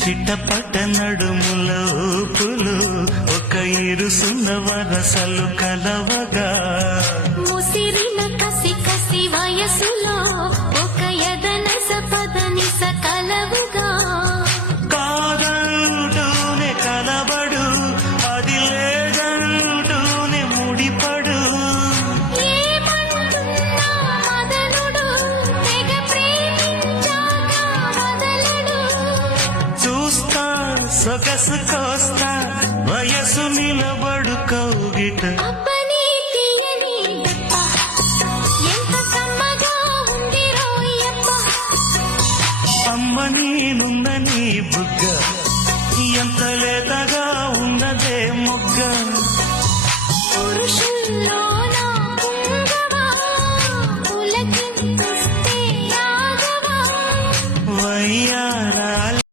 చిట్టపట నడుముల ఊపులు ఒక ఇరుసున్న వరసలు కలవగా ముసిరిన కసి కసి వయసులో ఒక యదనస పదనిస కలవుగా కాదంటూనే కలబడు అది లేదంటూనే ముడిపడు ఏమంటున్నా మదనుడు తెగ ప్రేమించాక వదలడు చూస్తా సొగసు కోస్తా వయసు నిలబడు కౌగిట అబ్బని తీయని దెబ్బ ఎంత కమ్మగా ఉంది రోయప్ప అమ్మ నేనున్న నీ బుగ్గ ఎంత లేదా